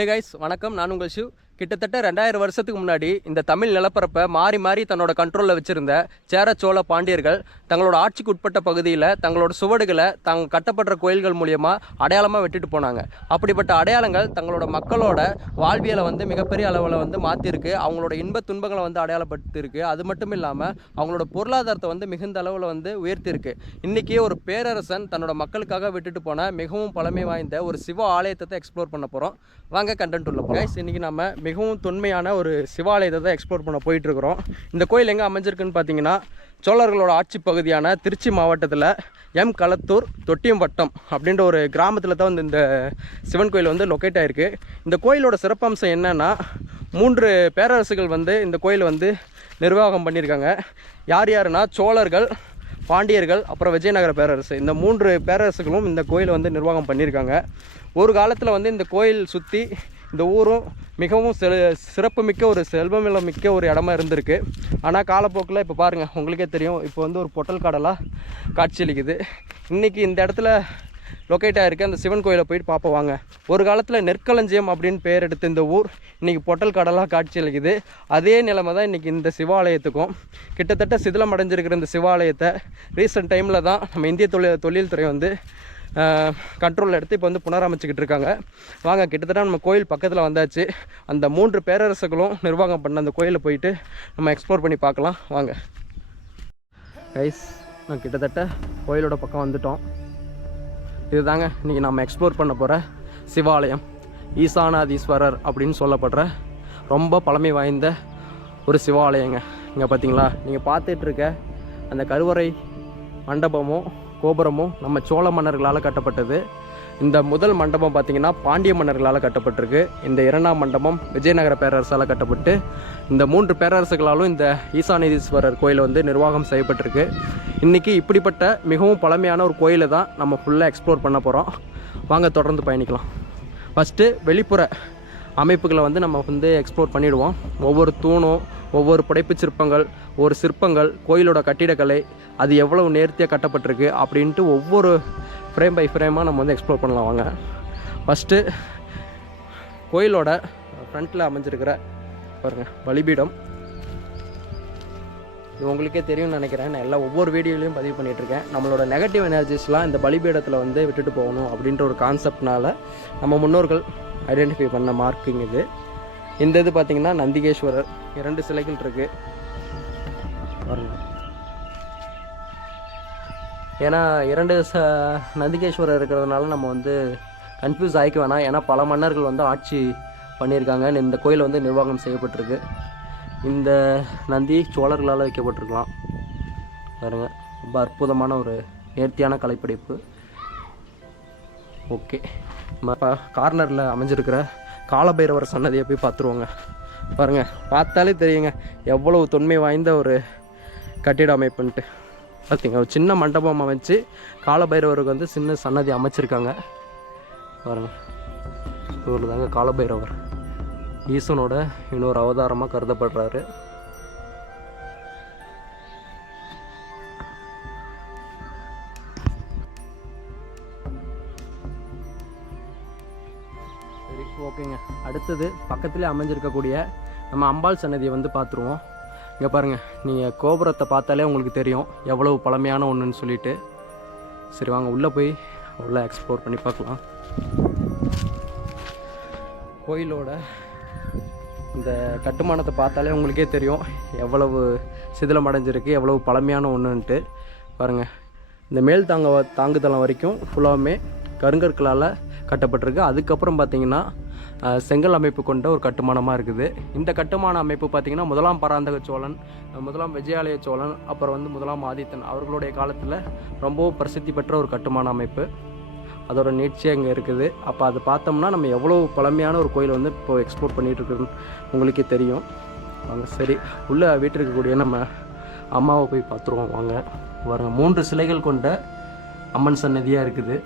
Hey guys வணக்கம், நான் உங்கள் ஷிவ். கிட்டத்தட்ட 2000 வருஷத்துக்கு முன்னாடி இந்த தமிழ் நிலப்பரப்பை மாறி மாறி தன்னோட கண்ட்ரோலில் வச்சுருந்த சேர சோழ பாண்டியர்கள் தங்களோட ஆட்சிக்கு உட்பட்ட பகுதியில் தங்களோட சுவடுகளை கட்டப்படுற கோயில்கள் மூலியமாக அடையாளமாக விட்டுட்டு போனாங்க. அப்படிப்பட்ட அடையாளங்கள் தங்களோட மக்களோட வாழ்வியலை மிகப்பெரிய அளவில் மாற்றிருக்கு. அவங்களோட இன்ப துன்பங்களை அடையாளப்படுத்திருக்கு. அது மட்டும் இல்லாமல் அவங்களோட பொருளாதாரத்தை மிகுந்த அளவில் உயர்த்திருக்கு. இன்றைக்கி ஒரு பேரரசன் தன்னோட மக்களுக்காக விட்டுட்டு போன மிகவும் பழமை வாய்ந்த ஒரு சிவ ஆலயத்தை எக்ஸ்ப்ளோர் பண்ண போகிறோம். வாங்க கண்டென்ட் உள்ள போகிறோம். இன்றைக்கி நம்ம மிகவும் தொன்மையான ஒரு சிவாலயத்தை எக்ஸ்ப்ளோர் பண்ண போயிட்டுருக்குறோம். இந்த கோயில் எங்கே அமைஞ்சிருக்குன்னு பார்த்தீங்கன்னா, சோழர்களோட ஆட்சி பகுதியான திருச்சி மாவட்டத்தில் எம் களத்தூர் தொட்டியம் வட்டம் அப்படின்ற ஒரு கிராமத்தில் தான் இந்த சிவன் கோயில் லொக்கேட் ஆகிருக்கு. இந்த கோயிலோட சிறப்பம்சம் என்னென்னா, 3 பேரரசுகள் இந்த கோயில் நிர்வாகம் பண்ணியிருக்காங்க. யார் யாருன்னா சோழர்கள், பாண்டியர்கள், அப்புறம் விஜயநகர பேரரசு. இந்த 3 பேரரசுகளும் இந்த கோயிலை நிர்வாகம் பண்ணியிருக்காங்க. ஒரு காலத்தில் இந்த கோயில் சுற்றி இந்த ஊரும் மிகவும் சிறப்புமிக்க ஒரு செல்வமிக்க ஒரு இடமா இருந்திருக்கு. ஆனால் காலப்போக்கில் இப்போ பாருங்கள், உங்களுக்கே தெரியும், இப்போ ஒரு பொட்டல் காடலாக காட்சியளிக்குது. இன்றைக்கி இந்த இடத்துல லொக்கேட் ஆகிருக்கு அந்த சிவன் கோயிலை போயிட்டு பார்ப்போம் வாங்க. ஒரு காலத்தில் நெற்களஞ்சியம் அப்படின்னு பேர் எடுத்த இந்த ஊர் இன்றைக்கி பொட்டல் காடலாக காட்சியளிக்குது. அதே நிலைமை தான் இன்றைக்கி இந்த சிவாலயத்துக்கும். கிட்டத்தட்ட சிதிலம் அடைஞ்சிருக்கிற இந்த சிவாலயத்தை ரீசெண்ட் டைமில் தான் நம்ம இந்திய தொழில்துறை கண்ட்ரோலில் எடுத்து இப்போ புனரமைச்சிக்கிட்டு இருக்காங்க. வாங்க, கிட்டத்தட்ட நம்ம கோயில் பக்கத்தில் வந்தாச்சு. அந்த 3 பேரரசுகளும் நிர்வாகம் பண்ண அந்த கோயிலை போயிட்டு நம்ம எக்ஸ்ப்ளோர் பண்ணி பார்க்கலாம் வாங்க. கைஸ், நான் கிட்டத்தட்ட கோயிலோட பக்கம் வந்துட்டோம். இது தாங்க இன்றைக்கி நம்ம எக்ஸ்ப்ளோர் பண்ண போகிற சிவாலயம். ஈசானாதீஸ்வரர் அப்படின்னு சொல்லப்படுற ரொம்ப பழமை வாய்ந்த ஒரு சிவாலயங்க. இங்கே பார்த்தீங்களா, நீங்கள் பார்த்துட்ருக்க அந்த கருவறை மண்டபமும் கோபுரமும் நம்ம சோழ மன்னர்களால் கட்டப்பட்டது. இந்த முதல் மண்டபம் பார்த்திங்கன்னா பாண்டிய மன்னர்களால் கட்டப்பட்டிருக்கு. இந்த 2ஆம் மண்டபம் விஜயநகர பேரரசால் கட்டப்பட்டு இந்த 3 பேரரசுகளாலும் இந்த ஈசானீஸ்வரர் கோயில் நிர்வாகம் செய்யப்பட்டிருக்கு. இன்றைக்கி இப்படிப்பட்ட மிகவும் பழமையான ஒரு கோயிலை தான் நம்ம ஃபுல்லாக எக்ஸ்ப்ளோர் பண்ண போகிறோம். வாங்க தொடர்ந்து பயணிக்கலாம். ஃபஸ்ட்டு வெளிப்புற அமைப்புகளை நம்ம எக்ஸ்ப்ளோர் பண்ணிவிடுவோம். ஒவ்வொரு தூணும், ஒவ்வொரு புடைப்பு சிற்பங்கள், ஒரு சிற்பங்கள், கோயிலோட கட்டிடக்கலை, அது எவ்வளவு நேர்த்தியாக கட்டப்பட்டிருக்கு அப்படின்ட்டு ஒவ்வொரு ஃப்ரேம் பை ஃப்ரேமாக நம்ம எக்ஸ்ப்ளோர் பண்ணலாம் வாங்க. ஃபஸ்ட்டு கோயிலோட ஃப்ரண்ட்டில் அமைஞ்சிருக்கிற பாருங்கள் பலிபீடம். இது உங்களுக்கே தெரியும்னு நினைக்கிறேன். நான் எல்லாம் ஒவ்வொரு வீடியோலையும் பதிவு பண்ணிகிட்ருக்கேன். நம்மளோட நெகட்டிவ் எனர்ஜிஸ்லாம் இந்த பலிபீடத்தில் விட்டுட்டு போகணும் அப்படின்ற ஒரு கான்செப்ட்னால நம்ம முன்னோர்கள் ஐடென்டிஃபை பண்ண மார்க்கிங் இது. இந்த இது பார்த்திங்கன்னா நந்திகேஸ்வரர் 2 சிலைகள் இருக்குது பாருங்கள். ஏன்னா 2 நந்திகேஸ்வரர் இருக்கிறதுனால நம்ம கன்ஃபியூஸ் ஆகிக்க வேணாம். ஏன்னா பல மன்னர்கள் ஆட்சி பண்ணியிருக்காங்க. இந்த கோயில் நிர்வாகம் செய்யப்பட்டிருக்கு. இந்த நந்தி சோழர்களால் வைக்கப்பட்டிருக்கலாம் பாருங்க. ரொம்ப அற்புதமான ஒரு நேர்த்தியான கலைப்படைப்பு. ஓகே, நம்ம கார்னரில் அமைஞ்சிருக்கிற காலபைரவர் சன்னதியை போய் பார்த்துருவோங்க. பாருங்கள், பார்த்தாலே தெரியுங்க எவ்வளவு தொன்மை வாய்ந்த ஒரு கட்டிட அமைப்புன்ட்டு. பார்த்திங்க, ஒரு சின்ன மண்டபம் அமைச்சு காலபைரவருக்கு சின்ன சன்னதி அமைச்சிருக்காங்க பாருங்கள். இவர் தாங்க காலபைரவர், ஈசனோட இன்னொரு அவதாரமாக கருதப்படுறாரு. சரி, ஓகேங்க. அடுத்தது பக்கத்துலேயே அமைஞ்சிருக்கக்கூடிய நம்ம அம்பாள் சன்னதியை பார்த்துருவோம். இங்கே பாருங்கள், நீங்கள் கோபுரத்தை பார்த்தாலே உங்களுக்கு தெரியும் எவ்வளவு பழமையான ஒன்றுன்னு சொல்லிட்டு. சரி வாங்க, உள்ளே போய் உள்ளே எக்ஸ்ப்ளோர் பண்ணி பார்க்கலாம். கோயிலோட இந்த கட்டுமானத்தை பார்த்தாலே உங்களுக்கே தெரியும் எவ்வளவு சிதிலம் அடைஞ்சிருக்கு, எவ்வளவு பழமையான ஒன்றுன்ட்டு. பாருங்கள், இந்த மேல் தாங்குதளம் வரைக்கும் ஃபுல்லாகவுமே கருங்கற்களால் கட்டப்பட்டிருக்கு. அதுக்கப்புறம் பார்த்திங்கன்னா செங்கல் அமைப்பு கொண்ட ஒரு கட்டுமானமாக இருக்குது. இந்த கட்டுமான அமைப்பு பார்த்திங்கன்னா 1ஆம் பராந்தக சோழன், 1ஆம் விஜயாலய சோழன், அப்புறம் 1ஆம் ஆதித்தன் அவர்களுடைய காலத்தில் ரொம்பவும் பிரசித்தி பெற்ற ஒரு கட்டுமான அமைப்பு. அதோட நீட்சியாக இங்கே இருக்குது. அப்போ அதை பார்த்தோம்னா நம்ம எவ்வளோ பழமையான ஒரு கோயில் இப்போ எக்ஸ்ப்ளோர் பண்ணிகிட்டு இருக்குன்னு உங்களுக்கே தெரியும் வாங்க. சரி, உள்ளே வீட்டில் இருக்கக்கூடிய நம்ம அம்மாவை போய் பார்த்துருவோம் வாங்க. பாருங்கள், 3 சிலைகள் கொண்ட அம்மன் சன்னதியாக இருக்குது.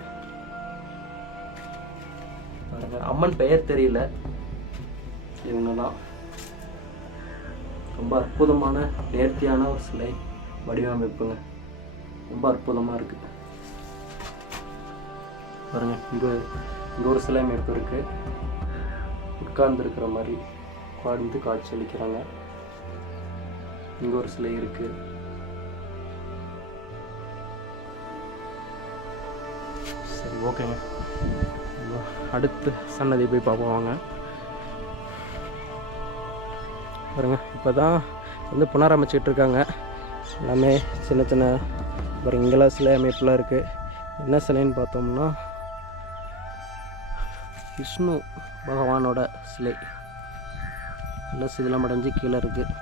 அம்மன் பெயர் தெரியல, இவங்க தான். ரொம்ப அற்புதமான நேர்த்தியான ஒரு சிலை வடிவமைப்புங்க. ரொம்ப அற்புதமாக இருக்குது பாருங்கள். இங்கே ஒரு சிலை அமைப்பு இருக்குது. உட்கார்ந்துருக்கிற மாதிரி உட்கார்ந்து காட்சி அளிக்கிறாங்க. இங்கே ஒரு சிலை இருக்குது. சரி, ஓகேங்க. அடுத்து சன்னதி போய் பார்ப்போம் வாங்க. பாருங்க, இப்போ தான் வந்து புனரமைச்சிக்கிட்டு இருக்காங்க. எல்லாமே சின்ன சின்ன பாருங்க, இங்கெல்லாம் சிலை அமைப்புலாம் இருக்குது. என்ன சிலைன்னு பார்த்தோம்னா விஷ்ணு பகவானோட சிலை எல்லாம் சிதிலமடைஞ்சு கீழே இருக்குது.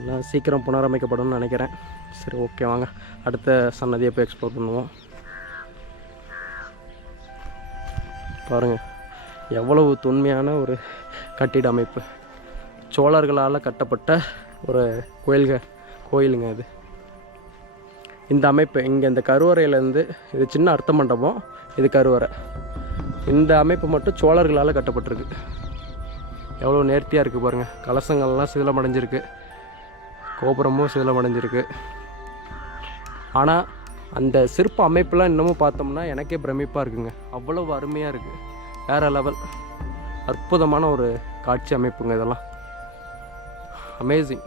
எல்லாம் சீக்கிரம் புனரமைக்கப்படும்னு நினைக்கிறேன். சரி, ஓகே, வாங்க அடுத்த சன்னதியை போய் எக்ஸ்ப்ளோர் பண்ணுவோம். பாருங்கள், எவ்வளவு தொன்மையான ஒரு கட்டிட அமைப்பு. சோழர்களால் கட்டப்பட்ட ஒரு கோயிலுங்க அது. இந்த அமைப்பு இங்கே இந்த கருவறையிலேருந்து, இது சின்ன அர்த்த மண்டபம், இது கருவறை. இந்த அமைப்பு மட்டும் சோழர்களால் கட்டப்பட்டிருக்கு. எவ்வளோ நேர்த்தியாக இருக்குது பாருங்கள். கலசங்கள்லாம் சிதிலமடைஞ்சிருக்கு, கோபுரமும் சிதிலமடைஞ்சிருக்கு. ஆனால் அந்த சிற்ப அமைப்புலாம் இன்னமும் பார்த்தோம்னா எனக்கே பிரமிப்பாக இருக்குங்க. அவ்வளவு அருமையாக இருக்குது. வேறு லெவல், அற்புதமான ஒரு காட்சி அமைப்புங்க இதெல்லாம். அமேசிங்.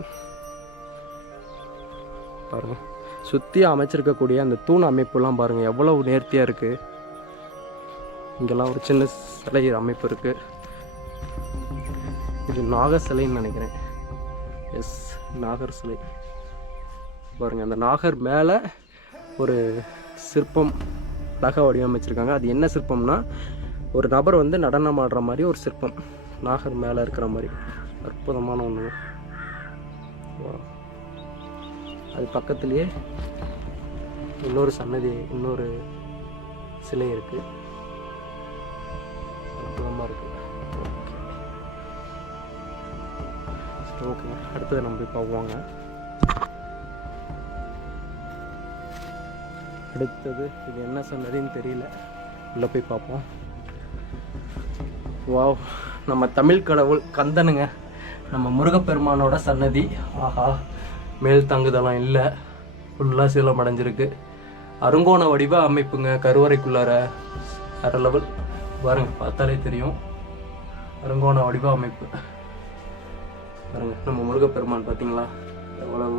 பாருங்கள், சுற்றி அமைச்சிருக்கக்கூடிய அந்த தூண் அமைப்புலாம் பாருங்கள் எவ்வளவு நேர்த்தியாக இருக்குது. இங்கெல்லாம் ஒரு சின்ன சிலை அமைப்பு இருக்குது. இது நாகர் சிலைன்னு நினைக்கிறேன். எஸ், நாகர் சிலை. பாருங்கள், அந்த நாகர் மேலே ஒரு சிற்பம் அழகாக வடிவமைச்சிருக்காங்க. அது என்ன சிற்பம்னா, ஒரு நபர் வந்து நடனம் ஆடுற மாதிரி ஒரு சிற்பம், நாகர் மேலே இருக்கிற மாதிரி. அற்புதமான ஒன்று. அது பக்கத்துலேயே இன்னொரு சன்னதி, இன்னொரு சிலை இருக்குது. அற்புதமாக இருக்குது. ஓகேங்க, அடுத்தது நம்ம போய் பார்ப்போங்க. அடுத்தது இது என்ன சன்னதின்னு தெரியல, உள்ளே போய் பார்ப்போம். வாவ், நம்ம தமிழ் கடவுள் கந்தனுங்க, நம்ம முருகப்பெருமானோட சன்னதி. ஆஹா, மேல் தங்குதெல்லாம் இல்லை, ஃபுல்லாக சீலமடைஞ்சிருக்கு. அருங்கோண வடிவ அமைப்புங்க கருவறைக்குள்ளார. வேற லெவல் பாருங்க, பார்த்தாலே தெரியும். அருங்கோண வடிவ அமைப்பு பாருங்க. நம்ம முருகப்பெருமான் பார்த்தீங்களா, எவ்வளவு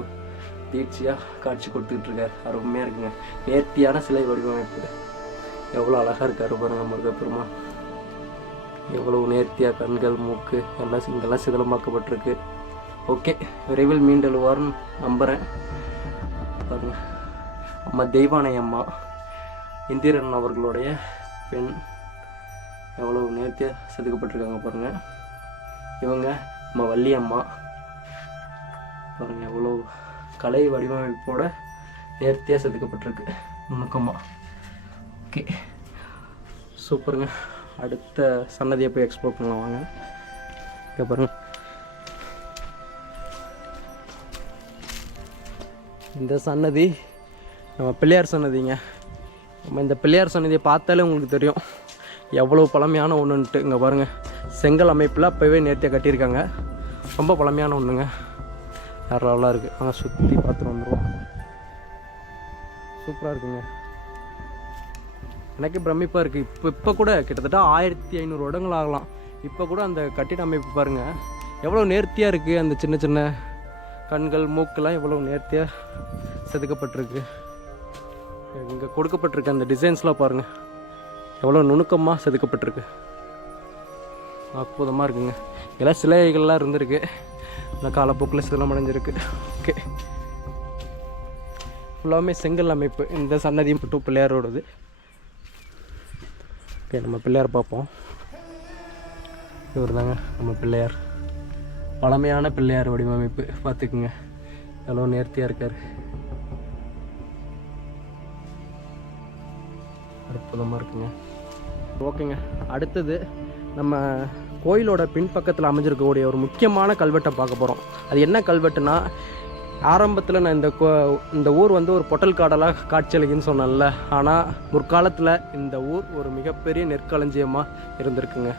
தீட்சியாக காட்சி கொடுத்துக்கிட்டு இருக்கார். அருமையாக இருக்குங்க. நேர்த்தியான சிலை வடிவமைப்பு, எவ்வளோ அழகாக இருக்காரு பாருங்க முருகப்பெருமான். எவ்வளவு நேர்த்தியாக கண்கள், மூக்கு எல்லாம் இங்கெல்லாம் சிதிலமாக்கப்பட்டிருக்கு. ஓகே, விரைவில் மீண்டெழுவார்னு நம்புகிறேன். பாருங்க, அம்மா தெய்வானை அம்மா, இந்திரன் அவர்களுடைய பெண், எவ்வளவு நேர்த்தியாக செதுக்கப்பட்டிருக்காங்க பாருங்கள். இவங்க நம்ம வள்ளி அம்மா. பாருங்கள், எவ்வளோ கலை வடிவமைப்போட நேர்த்தியாக செதுக்கப்பட்டிருக்கு நுணுக்கமாக. ஓகே, சூப்பருங்க. அடுத்த சன்னதியை போய் எக்ஸ்ப்ளோர் பண்ணலாம் வாங்க. இங்கே பாருங்கள், இந்த சன்னதி நம்ம பிள்ளையார் சன்னதிங்க. நம்ம இந்த பிள்ளையார் சன்னதியை பார்த்தாலே உங்களுக்கு தெரியும் எவ்வளோ பழமையான ஒன்றுன்ட்டு. இங்கே பாருங்கள், செங்கல் அமைப்பில் அப்போவே நேர்த்தியாக கட்டியிருக்காங்க. ரொம்ப பழமையான ஒன்றுங்க, வேறு லெவலாக இருக்குது. ஆனால் சுற்றி பார்த்துட்டு வந்துடுவோம். சூப்பராக இருக்குங்க. எனக்கு பிரமிப்பாக இருக்குது. இப்போ கூட கிட்டத்தட்ட 1500 வருடங்கள் ஆகலாம். இப்போ கூட அந்த கட்டிட அமைப்பு பாருங்கள் எவ்வளோ நேர்த்தியாக இருக்குது. அந்த சின்ன சின்ன கண்கள், மூக்கெல்லாம் எவ்வளோ நேர்த்தியாக செதுக்கப்பட்டிருக்கு. இங்கே கொடுக்கப்பட்டிருக்கு அந்த டிசைன்ஸ்லாம் பாருங்கள் எவ்வளோ நுணுக்கமாக செதுக்கப்பட்டிருக்கு. அற்புதமாக இருக்குங்க. இதெல்லாம் சிலைகள்லாம் இருந்திருக்கு, இந்த காலப்போக்கில் சிதிலமடைஞ்சிருக்கு. ஓகே, ஃபுல்லாமே செங்கல் அமைப்பு. இந்த சன்னதி மட்டும் பிள்ளையாரோடது. ஓகே, நம்ம பிள்ளையார் பார்ப்போம். இவர் தாங்க நம்ம பிள்ளையார். பழமையான பிள்ளையார் வடிவமைப்பு பார்த்துக்குங்க, எவ்வளோ நேர்த்தியாக இருக்கார். அற்புதமாக இருக்குங்க. ஓகேங்க, அடுத்தது நம்ம கோயிலோட பின்பக்கத்தில் அமைஞ்சிருக்கக்கூடிய ஒரு முக்கியமான கல்வெட்டை பார்க்க போகிறோம். அது என்ன கல்வெட்டுனா, ஆரம்பத்தில் நான் இந்த ஊர் வந்து ஒரு பொட்டல் காடலாக காட்சியளிக்குன்னு சொன்னேன்ல. ஆனால் முற்காலத்தில் இந்த ஊர் ஒரு மிகப்பெரிய நெற்களஞ்சியமாக இருந்திருக்குங்க.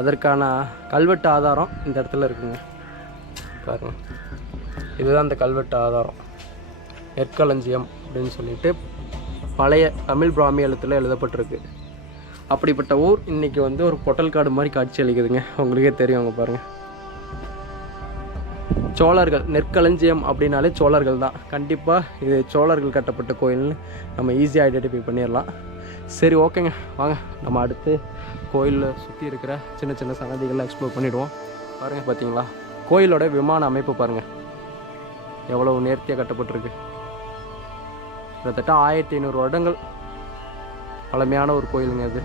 அதற்கான கல்வெட்டு ஆதாரம் இந்த இடத்துல இருக்குங்க. பாருங்க, இதுதான் அந்த கல்வெட்டு ஆதாரம். நெற்களஞ்சியம் அப்படின்னு சொல்லிட்டு பழைய தமிழ் பிராமி எழுத்தில் எழுதப்பட்டிருக்கு. அப்படிப்பட்ட ஊர் இன்றைக்கி வந்து ஒரு பொட்டல் காடு மாதிரி காட்சி அளிக்குதுங்க. உங்களுக்கே தெரியும், அங்கே பாருங்கள். சோழர்கள் நெற்களஞ்சியம் அப்படின்னாலே சோழர்கள் தான். கண்டிப்பாக இது சோழர்கள் கட்டப்பட்ட கோயில்னு நம்ம ஈஸியாக ஐடென்டிஃபை பண்ணிடலாம். சரி, ஓகேங்க, வாங்க நம்ம அடுத்து கோயிலில் சுற்றி இருக்கிற சின்ன சின்ன சன்னதிகளை எக்ஸ்ப்ளோர் பண்ணிவிடுவோம். பாருங்கள், பார்த்தீங்களா கோயிலோட விமான அமைப்பு பாருங்கள், எவ்வளோ நேர்த்தியாக கட்டப்பட்டிருக்கு. கிட்டத்தட்ட 1500 வருடங்கள் பழமையான ஒரு கோயிலுங்க இது.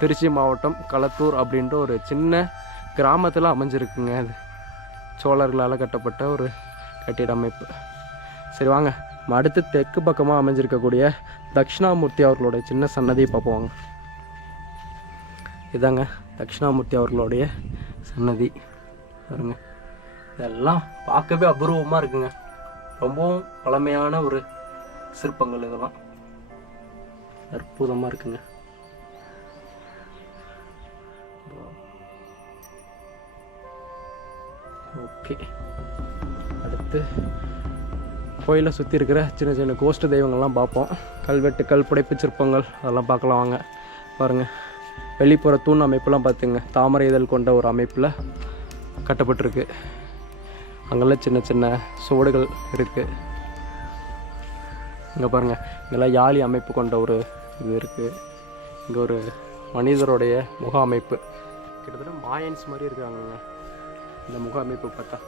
திருச்சி மாவட்டம் களத்தூர் அப்படின்ற ஒரு சின்ன கிராமத்தில் அமைஞ்சிருக்குங்க. அது சோழர்களால் கட்டப்பட்ட ஒரு கட்டிட அமைப்பு. சரி, வாங்க நம்ம அடுத்து தெற்கு பக்கமாக அமைஞ்சிருக்கக்கூடிய தட்சிணாமூர்த்தி அவர்களுடைய சின்ன சன்னதியை பார்ப்போங்க. இதாங்க தட்சிணாமூர்த்தி அவர்களுடைய சன்னதி பாருங்க. இதெல்லாம் பார்க்கவே அபூர்வமாக இருக்குங்க. ரொம்பவும் பழமையான ஒரு சிற்பங்கள், இதெல்லாம் அற்புதமாக இருக்குங்க. ஓகே, அடுத்து கோயிலை சுற்றி இருக்கிற சின்ன சின்ன கோஷ்ட தெய்வங்கள்லாம் பார்ப்போம். கல்வெட்டுக்கள், புடைப்பு சிற்பங்கள் அதெல்லாம் பார்க்கலாம் வாங்க. பாருங்கள், வெளிப்புற தூண் அமைப்புலாம் பார்த்துங்க, தாமரை இதழ் கொண்ட ஒரு அமைப்பில் கட்டப்பட்டிருக்கு. அங்கெல்லாம் சின்ன சின்ன சுவடுகள் இருக்குது. இங்கே பாருங்கள், இங்கெல்லாம் யாழி அமைப்பு கொண்ட ஒரு இது இருக்குது. இங்கே ஒரு மனிதருடைய முக அமைப்பு, கிட்டத்தட்ட மாயன்ஸ் மாதிரி இருக்காங்க இந்த முக அமைப்பு பார்த்தா.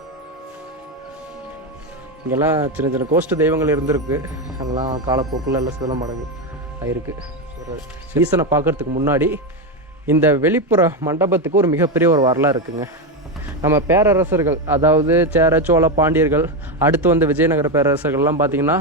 இங்கெல்லாம் சின்ன சின்ன கோஷ்ட தெய்வங்கள் இருந்திருக்கு. அங்கெல்லாம் காலப்போக்கில் எல்லாம் சிதலம் அடங்கு ஆயிருக்கு. ஒரு சீசனை பார்க்குறதுக்கு முன்னாடி இந்த வெளிப்புற மண்டபத்துக்கு ஒரு மிகப்பெரிய ஒரு வரலாறு இருக்குங்க. நம்ம பேரரசர்கள், அதாவது சேர, சோழ, பாண்டியர்கள், அடுத்து வந்து விஜயநகர பேரரசர்கள்லாம் பார்த்திங்கன்னா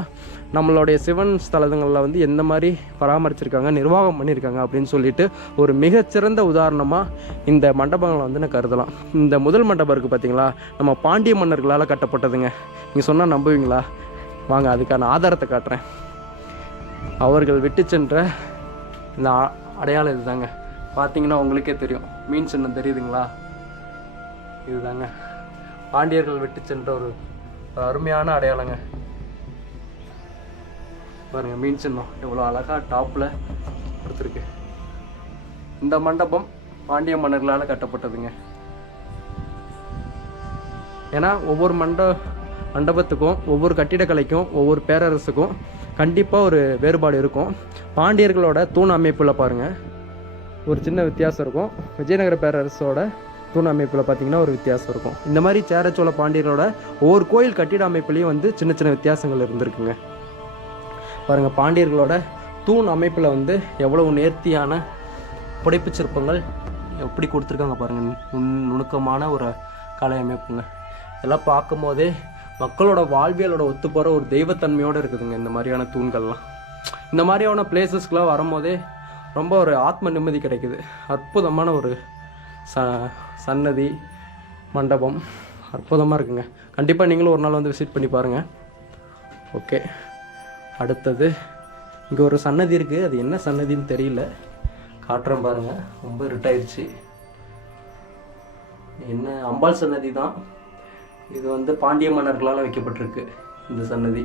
நம்மளுடைய சிவன் ஸ்தலங்களில் வந்து எந்த மாதிரி பராமரிச்சிருக்காங்க, நிர்வாகம் பண்ணியிருக்காங்க அப்படின்னு சொல்லிட்டு ஒரு மிகச்சிறந்த உதாரணமாக இந்த மண்டபங்களை வந்து நான் கருதலாம். இந்த முதல் மண்டபம் இருக்குது பார்த்திங்களா, நம்ம பாண்டிய மன்னர்களால் கட்டப்பட்டதுங்க. நீங்கள் சொன்னால் நம்புவீங்களா? வாங்க அதுக்கான ஆதாரத்தை காட்டுறேன். அவர்கள் விட்டு சென்ற இந்த அடையாளம் இதுதாங்க. பார்த்தீங்கன்னா உங்களுக்கே தெரியும், மீன் சின்னம் தெரியுதுங்களா? இதுதாங்க பாண்டியர்கள் விட்டு சென்ற ஒரு அருமையான அடையாளங்க. பாருங்க, மீன் சின்னம் எவ்வளோ அழகாக டாப்பில் கொடுத்துருக்கு. இந்த மண்டபம் பாண்டிய மன்னர்களால் கட்டப்பட்டதுங்க. ஏன்னா ஒவ்வொரு மண்டபத்துக்கும், ஒவ்வொரு கட்டிடக்கலைக்கும், ஒவ்வொரு பேரரசுக்கும் கண்டிப்பாக ஒரு வேறுபாடு இருக்கும். பாண்டியர்களோட தூண் அமைப்பில் பாருங்கள் ஒரு சின்ன வித்தியாசம் இருக்கும். விஜயநகர பேரரசோட தூண் அமைப்பில் பார்த்திங்கன்னா ஒரு வித்தியாசம் இருக்கும். இந்த மாதிரி சேர, சோழ, பாண்டியர்களோட ஒவ்வொரு கோயில் கட்டிட அமைப்புலேயும் வந்து சின்ன சின்ன வித்தியாசங்கள் இருந்திருக்குங்க. பாருங்கள், பாண்டியர்களோட தூண் அமைப்பில் வந்து எவ்வளவு நேர்த்தியான புடைப்பு சிற்பங்கள் எப்படி கொடுத்துருக்காங்க பாருங்கள். நுணுக்கமான ஒரு கலை அமைப்புங்க. இதெல்லாம் பார்க்கும் போதே மக்களோட வாழ்வியலோட ஒத்து போகிற ஒரு தெய்வத்தன்மையோடு இருக்குதுங்க இந்த மாதிரியான தூண்கள்லாம். இந்த மாதிரியான பிளேசஸ்க்கெலாம் வரும்போதே ரொம்ப ஒரு ஆத்ம நிம்மதி கிடைக்குது. அற்புதமான ஒரு சன்னதி, மண்டபம் அற்புதமாக இருக்குங்க. கண்டிப்பாக நீங்களும் ஒரு நாள் வந்து விசிட் பண்ணி பாருங்கள். ஓகே, அடுத்தது இங்கே ஒரு சன்னதி இருக்குது. அது என்ன சன்னதின்னு தெரியல, காட்டுறேன் பாருங்கள். ரொம்ப இருட்டாயிடுச்சு. என்ன, அம்பாள் சன்னதி தான் இது. வந்து பாண்டிய மன்னர்களால் வைக்கப்பட்டிருக்கு இந்த சன்னதி.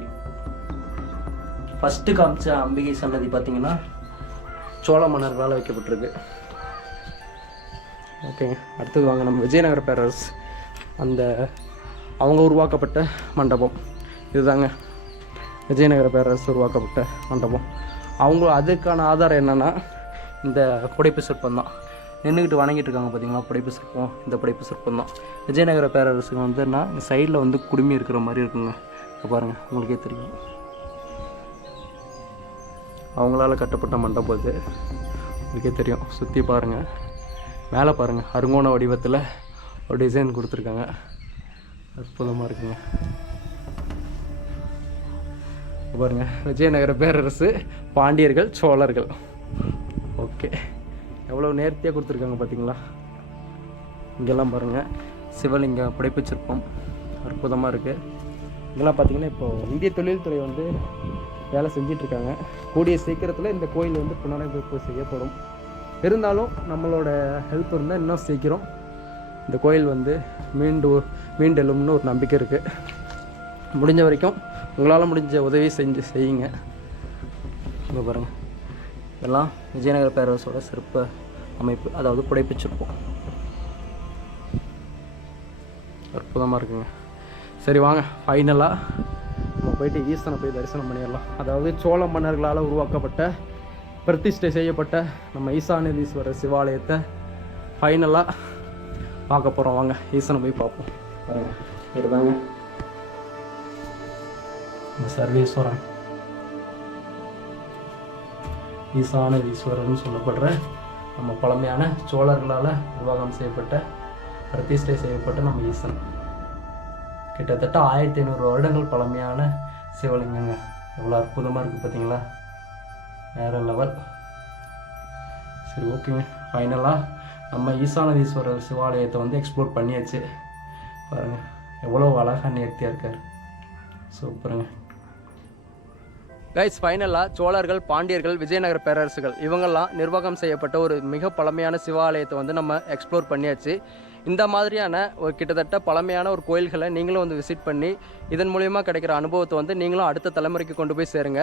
ஃபஸ்ட்டு காமிச்ச அம்பிகை சன்னதி பார்த்திங்கன்னா சோழ மன்னர்களால் வைக்கப்பட்டிருக்கு. ஓகேங்க, அடுத்தது வாங்க நம்ம விஜயநகர பேரரசு அவங்க உருவாக்கப்பட்ட மண்டபம் இதுதாங்க. விஜயநகர பேரரசு உருவாக்கப்பட்ட மண்டபம். அதுக்கான ஆதாரம் என்னென்னா இந்த புடைப்பு சிற்பம் தான். நின்றுக்கிட்டு வணங்கிட்டு இருக்காங்க பார்த்தீங்களா, புடைப்பு சிற்பம். இந்த புடைப்பு சிற்பம் தான் விஜயநகர பேரரசுக்கு வந்துன்னா சைடில் வந்து குடுமி இருக்கிற மாதிரி இருக்குங்க. இப்போ பாருங்கள், உங்களுக்கே தெரியும். அவங்களால கட்டப்பட்ட மண்டபம் இது, உங்களுக்கே தெரியும். சுற்றி பாருங்கள், மேலே பாருங்கள், அருங்கோண வடிவத்தில் ஒரு டிசைன் கொடுத்துருக்காங்க. அற்புதமாக இருக்குங்க. பாருங்கள், விஜயநகர பேரரசு, பாண்டியர்கள், சோழர்கள். ஓகே, எவ்வளோ நேர்த்தியாக கொடுத்துருக்காங்க பார்த்தீங்களா. இங்கெல்லாம் பாருங்கள், சிவலிங்க புடைப்பு சிற்பம் அற்புதமாக இருக்குது. இங்கெல்லாம் பார்த்தீங்கன்னா இப்போது இந்திய தொழில்துறை வந்து வேலை செஞ்சிட்ருக்காங்க. கூடிய சீக்கிரத்தில் இந்த கோயில் வந்து புனரமைப்பு செய்யப்படும். இருந்தாலும் நம்மளோட ஹெல்ப் இருந்தால் இன்னும் சீக்கிரம் இந்த கோயில் வந்து மீண்டெழும்னு ஒரு நம்பிக்கை இருக்குது. முடிஞ்ச வரைக்கும் உங்களால் முடிஞ்ச உதவி செய்யுங்க. இங்கே பாருங்கள், இதெல்லாம் விஜயநகர பேரரசோட சிற்ப அமைப்பு, அதாவது புடைப்புச் சிற்பம். அற்புதமாக இருக்குங்க. சரி வாங்க, ஃபைனலாக நம்ம போயிட்டு ஈசனை போய் தரிசனம் பண்ணிடலாம். அதாவது சோழ மன்னர்களால் உருவாக்கப்பட்ட பிரதிஷ்டை செய்யப்பட்ட நம்ம ஈசானதீஸ்வரர் சிவாலயத்தை ஃபைனலாக பார்க்க போகிறோம். வாங்க ஈசனை போய் பார்ப்போம். பாருங்க, இதுதாங்க இந்த சர்வேஸ்வரன், ஈசானதீஸ்வரர்னு சொல்லப்படுற நம்ம பழமையான சோழர்களால் நிர்வாகம் செய்யப்பட்ட பிரதிஷ்டை செய்யப்பட்ட நம்ம ஈசன். கிட்டத்தட்ட 1500 வருடங்கள் பழமையான சிவலிங்கங்க. எவ்வளோ அற்புதமாக இருக்குது பார்த்தீங்களா, வேறு லெவல். சரி ஓகேங்க, ஃபைனலாக நம்ம ஈசானதீஸ்வரர் சிவாலயத்தை வந்து எக்ஸ்ப்ளோர் பண்ணியாச்சு. பாருங்கள் எவ்வளோ அழகாக நேர்த்தியாக இருக்கார், சூப்பருங்க. கைஸ், ஃபைனலாக சோழர்கள், பாண்டியர்கள், விஜயநகர பேரரசுகள் இவங்கெல்லாம் நிர்வாகம் செய்யப்பட்ட ஒரு மிக பழமையான சிவாலயத்தை வந்து நம்ம எக்ஸ்ப்ளோர் பண்ணியாச்சு. இந்த மாதிரியான ஒரு கிட்டத்தட்ட பழமையான ஒரு கோயில்களை நீங்களும் வந்து விசிட் பண்ணி இதன் மூலிமா கிடைக்கிற அனுபவத்தை வந்து நீங்களும் அடுத்த தலைமுறைக்கு கொண்டு போய் சேருங்க.